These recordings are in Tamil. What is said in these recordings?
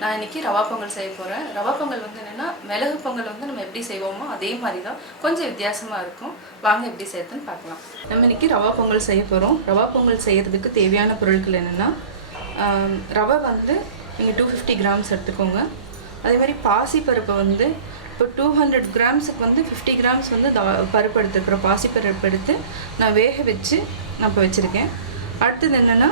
நான் இன்றைக்கி ரவா பொங்கல் செய்ய போகிறேன். ரவா பொங்கல் வந்து என்னென்னா மிளகு பொங்கல் வந்து நம்ம எப்படி செய்வோமோ அதே மாதிரி தான், கொஞ்சம் வித்தியாசமாக இருக்கும். வாங்க எப்படி செய்யறதுன்னு பார்க்கலாம். நம்ம இன்றைக்கி ரவா பொங்கல் செய்ய போகிறோம். ரவா பொங்கல் செய்கிறதுக்கு தேவையான பொருட்கள் என்னென்னா, ரவை வந்து நீங்கள் 250 கிராம்ஸ் எடுத்துக்கோங்க. அதேமாதிரி பாசிப்பருப்பை வந்து இப்போ 200 கிராம்ஸுக்கு வந்து 50 கிராம்ஸ் வந்து பருப்பு எடுத்துக்கிறோம். பாசிப்பருப்பு எடுத்து நான் வேக வச்சு நான் இப்போ வச்சுருக்கேன். அடுத்தது என்னென்னா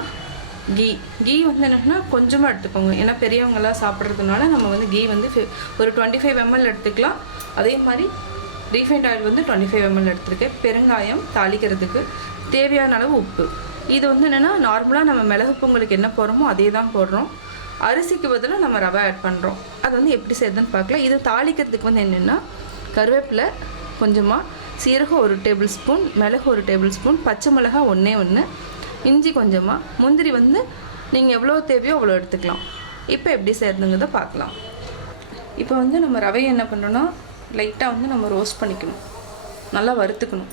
கீ வந்து என்னென்னா கொஞ்சமாக எடுத்துக்கோங்க. ஏன்னா பெரியவங்களாம் சாப்பிட்றதுனால நம்ம வந்து கீ வந்து ஒரு 25 ml எடுத்துக்கலாம். அதே மாதிரி ரீஃபைண்ட் ஆயில் வந்து 25 ml எடுத்துருக்கேன். பெருங்காயம் தாளிக்கிறதுக்கு, தேவையான அளவு உப்பு. இது வந்து என்னென்னா நார்மலாக நம்ம மிளகு பொங்கலுக்கு என்ன போடுறோமோ அதே தான் போடுறோம். அரிசிக்கு பதிலாக நம்ம ரவை ஆட் பண்ணுறோம். அது வந்து எப்படி செய்யுதுன்னு பார்க்கலாம். இது தாளிக்கிறதுக்கு வந்து என்னென்னா கருவேப்பிலை கொஞ்சமாக, சீரகம் 1 டேபிள் ஸ்பூன், மிளகு 1 டேபிள் ஸ்பூன், பச்சை மிளகாய் 1, இஞ்சி கொஞ்சமாக, முந்திரி வந்து நீங்கள் எவ்வளோ தேவையோ அவ்வளோ எடுத்துக்கலாம். இப்போ எப்படி செய்யறதுங்கிறத பார்க்கலாம். இப்போ வந்து நம்ம ரவையை என்ன பண்ணுறோன்னா லைட்டாக வந்து நம்ம ரோஸ்ட் பண்ணிக்கணும், நல்லா வறுத்துக்கணும்.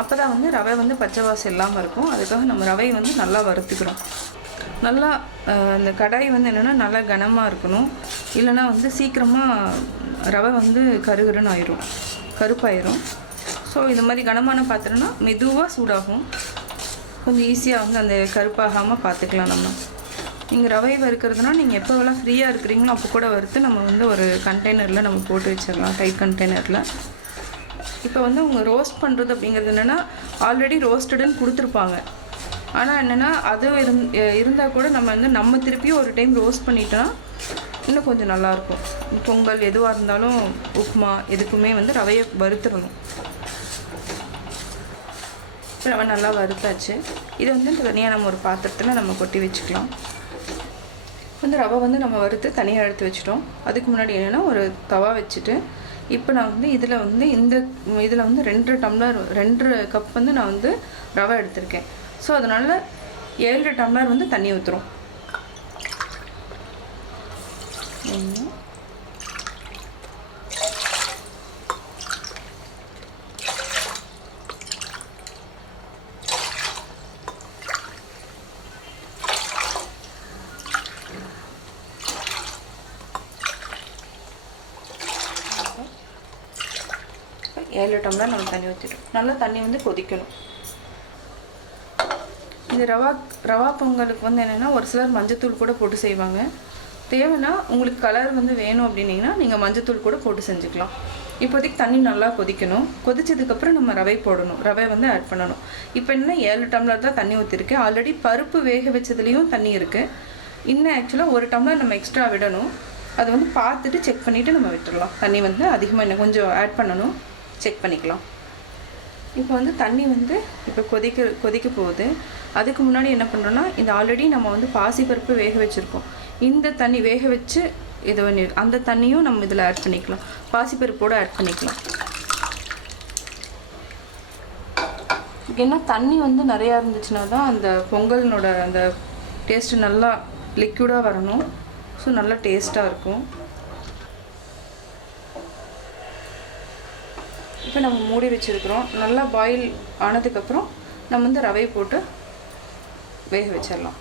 அப்போ தான் வந்து ரவை வந்து பச்சை வாசம் இல்லாமல் இருக்கும். அதுக்காக நம்ம ரவையை வந்து நல்லா வறுத்துக்கிறோம். நல்லா அந்த கடாய் வந்து என்னென்னா நல்லா கனமாக இருக்கணும், இல்லைனா வந்து சீக்கிரமாக ரவை வந்து கருகருன்னு ஆயிரும், கருப்பாயிரும். ஸோ இது மாதிரி கனமான பாத்திரம்னா மெதுவாக சூடாகும், கொஞ்சம் ஈஸியாக வந்து அந்த கருப்பாகாமல் பார்த்துக்கலாம். நம்ம நீங்கள் ரவை வறுக்கிறதுனா நீங்கள் எப்போவெல்லாம் ஃப்ரீயாக இருக்கிறீங்களோ அப்போ கூட வறுத்து நம்ம வந்து ஒரு கண்டெய்னரில் நம்ம போட்டு வச்சிடலாம், டைட் கண்டெய்னரில். இப்போ வந்து அவங்க ரோஸ்ட் பண்ணுறது அப்படிங்கிறது என்னென்னா ஆல்ரெடி ரோஸ்டடுன்னு கொடுத்துருப்பாங்க. ஆனால் என்னென்னா அது இருந்தால் கூட நம்ம திருப்பியும் ஒரு டைம் ரோஸ்ட் பண்ணிட்டோன்னா இன்னும் கொஞ்சம் நல்லாயிருக்கும். பொங்கல் எதுவாக இருந்தாலும், உப்புமா எதுக்குமே வந்து ரவையை வறுத்துடணும். ரவை நல்லா வறுத்தாச்சு. இதை வந்து தனியாக நம்ம ஒரு பாத்திரத்தில் நம்ம கொட்டி வச்சுக்கலாம். வந்து ரவை வந்து நம்ம வறுத்து தனியாக எடுத்து வச்சிட்டோம். அதுக்கு முன்னாடி என்னென்னா ஒரு தவா வச்சுட்டு, இப்போ நான் வந்து இதில் வந்து 2 கப் வந்து நான் வந்து ரவை எடுத்திருக்கேன். ஸோ அதனால் 7 டம்ளர் வந்து தண்ணி ஊற்றுறோம். ஏழு டம்ளர் நம்ம தண்ணி ஊற்றிட்டோம். நல்லா தண்ணி வந்து கொதிக்கணும். இந்த ரவா பொங்கலுக்கு வந்து என்னென்னா ஒரு சிலர் மஞ்சத்தூள் கூட போட்டு செய்வாங்க. தேவைன்னா உங்களுக்கு கலர் வந்து வேணும் அப்படின்னிங்கன்னா நீங்கள் மஞ்சத்தூள் கூட போட்டு செஞ்சுக்கலாம். இப்போதைக்கு தண்ணி நல்லா கொதிக்கணும். கொதிச்சதுக்கப்புறம் நம்ம ரவை போடணும், ரவை வந்து ஆட் பண்ணணும். இப்போ என்ன 7 டம்ளர் தான் தண்ணி ஊற்றிருக்கேன். ஆல்ரெடி பருப்பு வேக வச்சதுலேயும் தண்ணி இருக்குது. இன்னும் ஆக்சுவலாக 1 டம்ளர் நம்ம எக்ஸ்ட்ரா விடணும். அதை வந்து பார்த்துட்டு செக் பண்ணிவிட்டு நம்ம விட்டுடலாம். தண்ணி வந்து அதிகமாக இன்னும் கொஞ்சம் ஆட் பண்ணணும், செக் பண்ணிக்கலாம். இப்போ வந்து தண்ணி வந்து இப்போ கொதிக்க போகுது. அதுக்கு முன்னாடி என்ன பண்ணுறோன்னா, இந்த ஆல்ரெடி நம்ம வந்து பாசிப்பருப்பு வேக வச்சுருக்கோம். இந்த தண்ணி வேக வச்சு இது பண்ணி அந்த தண்ணியும் நம்ம இதில் ஆட் பண்ணிக்கலாம், பாசிப்பருப்போடு ஆட் பண்ணிக்கலாம். ஏன்னா தண்ணி வந்து நிறையா இருந்துச்சுன்னா தான் அந்த பொங்கலினோட அந்த டேஸ்ட்டு நல்லா லிக்விடாக வரணும். ஸோ நல்லா டேஸ்ட்டாக இருக்கும். இப்போ நம்ம மூடி வச்சுருக்கிறோம். நல்லா பாயில் ஆனதுக்கப்புறம் நம்ம வந்து ரவை போட்டு வேக வச்சிடலாம்.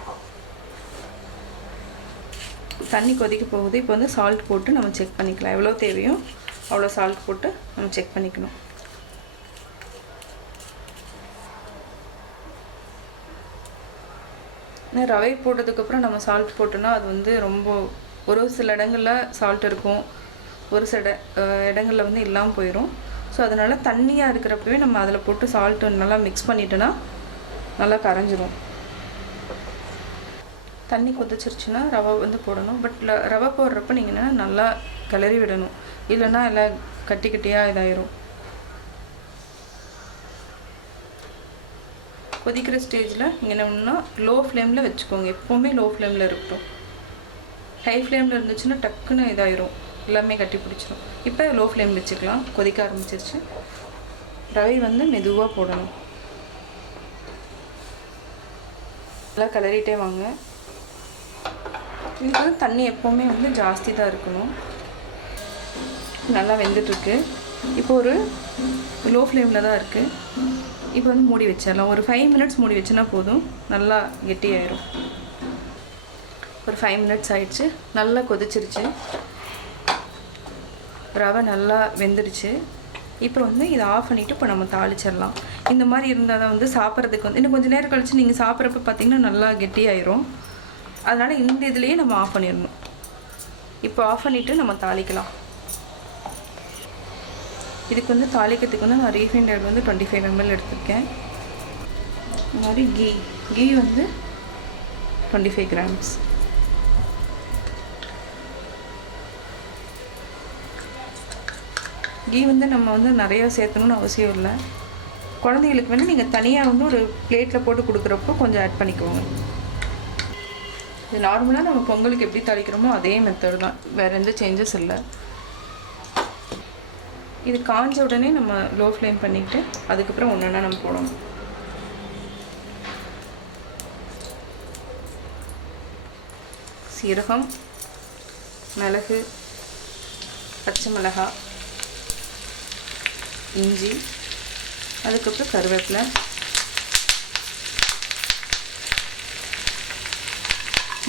தண்ணி கொதிக்க போகுது. இப்போ வந்து சால்ட் போட்டு நம்ம செக் பண்ணிக்கலாம். எவ்வளோ தேவையோ அவ்வளோ சால்ட் போட்டு நம்ம செக் பண்ணிக்கணும். ரவை போட்டதுக்கப்புறம் நம்ம சால்ட் போட்டோன்னா அது வந்து ரொம்ப ஒரு சில இடங்களில் சால்ட் இருக்கும், ஒரு சில இடங்களில் வந்து இல்லாமல் போயிடும். ஸோ அதனால் தண்ணியாக இருக்கிறப்பவே நம்ம அதில் போட்டு சால்ட்டு நல்லா மிக்ஸ் பண்ணிட்டோன்னா நல்லா கரைஞ்சிரும். தண்ணி கொதிச்சிருச்சுன்னா ரவை வந்து போடணும். பட் ரவை போடுறப்ப நீங்கள் என்ன நல்லா கிளறி விடணும், இல்லைன்னா எல்லாம் கட்டி கட்டியாக இதாயிரும். கொதிக்கிற ஸ்டேஜில் நீங்கள் என்ன பண்ணணும்னா லோ ஃப்ளேமில் வச்சுக்கோங்க. எப்போவுமே லோ ஃப்ளேமில் இருக்கட்டும். ஹை ஃப்ளேமில் இருந்துச்சுன்னா டக்குன்னு இதாயிரும், எல்லாமே கட்டி பிடிச்சிரும். இப்போ லோ ஃப்ளேம் வச்சுக்கலாம். கொதிக்க ஆரம்பிச்சிருச்சு. ரவை வந்து மெதுவாக போடணும். நல்லா கிளறிட்டே வாங்க. இதுக்கு வந்து தண்ணி எப்போவுமே வந்து ஜாஸ்தி தான் இருக்கணும். நல்லா வெந்துட்டுருக்கு. இப்போ ஒரு லோ ஃப்ளேமில் தான் இருக்குது. இப்போ வந்து மூடி வச்சிடலாம். ஒரு 5 மினிட்ஸ் மூடி வச்சுன்னா போதும், நல்லா கெட்டியாயிரும். ஒரு 5 மினிட்ஸ் ஆயிடுச்சு. நல்லா கொதிச்சிருச்சு, ரவை நல்லா வெந்துடுச்சு. இப்போ வந்து இதை ஆஃப் பண்ணிவிட்டு இப்போ நம்ம தாளிச்சிடலாம். இந்த மாதிரி இருந்தால் தான் வந்து சாப்பிட்றதுக்கு வந்து இன்னும் கொஞ்சம் நேரம் கழித்து நீங்கள் சாப்பிட்றப்ப பார்த்திங்கன்னா நல்லா கெட்டியாயிரும். அதனால் இந்த இதுலேயே நம்ம ஆஃப் பண்ணிடணும். இப்போ ஆஃப் பண்ணிவிட்டு நம்ம தாளிக்கலாம். இதுக்கு வந்து தாளிக்கிறதுக்கு வந்து நான் ரீஃபைண்ட் ஆயில் வந்து 25 ml எடுத்திருக்கேன். இந்த மாதிரி கீ வந்து 25 grams. கீ வந்து நம்ம வந்து நிறையா சேர்த்தணும்னு அவசியம் இல்லை. குழந்தைகளுக்கு வேணால் நீங்கள் தனியாக வந்து ஒரு பிளேட்டில் போட்டு கொடுக்குறப்போ கொஞ்சம் ஆட் பண்ணிக்கோங்க. இது நார்மலாக நம்ம பொங்கலுக்கு எப்படி தாளிக்கிறோமோ அதே மெத்தட் தான், வேறு எந்த சேஞ்சஸ் இல்லை. இது காஞ்ச உடனே நம்ம லோ ஃப்ளேம் பண்ணிவிட்டு அதுக்கப்புறம் ஒன்றா நம்ம போடணும். சீரகம், மிளகு, பச்சை மிளகாய், இஞ்சி, அதுக்கப்புறம் கருவேப்பிலை,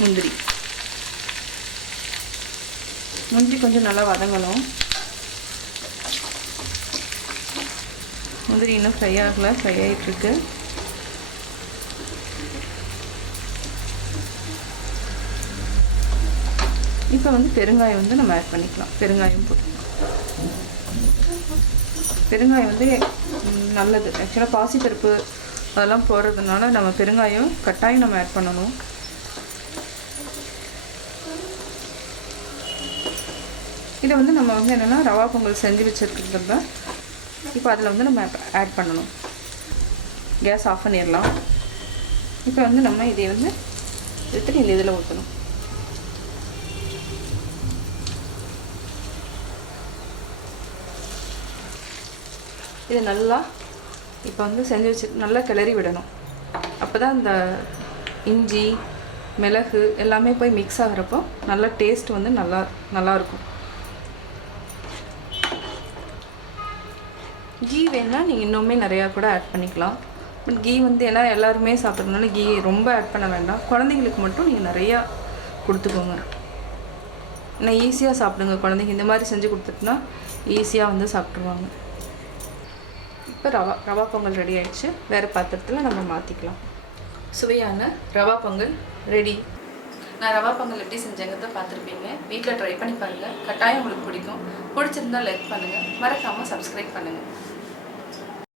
முந்திரி கொஞ்சம் நல்லா வதங்கணும். முந்திரி இன்னும் ஃப்ரை ஆகலை, ஃப்ரை ஆகிட்டுருக்கு. இப்போ வந்து பெருங்காயம் வந்து நம்ம ஆட் பண்ணிக்கலாம். பெருங்காயம் போட்டுக்கலாம். பெருங்காயம் வந்து நல்லது. ஆக்சுவலாக பாசிப்பருப்பு அதெல்லாம் போடுறதுனால நம்ம பெருங்காயம் கட்டாயம் நம்ம ஆட் பண்ணணும். இதை வந்து நம்ம வந்து என்னென்னா ரவா பொங்கல் செஞ்சு வச்சுருக்கிறத இப்போ அதில் வந்து நம்ம ஆட் பண்ணணும். கேஸ் ஆஃப் பண்ணிடலாம். இப்போ வந்து நம்ம இதை வந்து எடுத்துட்டு இந்த இதில் ஊற்றணும். இதை நல்லா இப்போ வந்து செஞ்சு வச்சு நல்லா கிளறி விடணும். அப்போ தான் இந்த இஞ்சி மிளகு எல்லாமே போய் மிக்ஸ் ஆகிறப்போ நல்லா டேஸ்ட் வந்து நல்லாயிருக்கும். கீ வேணால் நீங்கள் இன்னுமே நிறையா கூட ஆட் பண்ணிக்கலாம். பட் கீ வந்து ஏன்னா எல்லாருமே சாப்பிட்றதுனால கீ ரொம்ப ஆட் பண்ண வேண்டாம். குழந்தைங்களுக்கு மட்டும் நீங்கள் நிறையா கொடுத்துக்கோங்க. ஏன்னா ஈஸியாக சாப்பிடுங்க குழந்தைங்க. இந்த மாதிரி செஞ்சு கொடுத்துட்டுனா ஈஸியாக வந்து சாப்பிட்ருவாங்க. இப்போ ரவா பொங்கல் ரெடி ஆகிடுச்சு. வேறு பாத்திரத்தில் நம்ம மாற்றிக்கலாம். சுவையான ரவா பொங்கல் ரெடி. நான் ரவா பொங்கல் எப்படி செஞ்சேங்கிறத பார்த்துருப்பீங்க. வீட்டில் ட்ரை பண்ணி பாருங்கள். கட்டாயம் உங்களுக்கு பிடிக்கும். பிடிச்சிருந்தால் லைக் பண்ணுங்கள். மறக்காமல் சப்ஸ்கிரைப் பண்ணுங்கள்.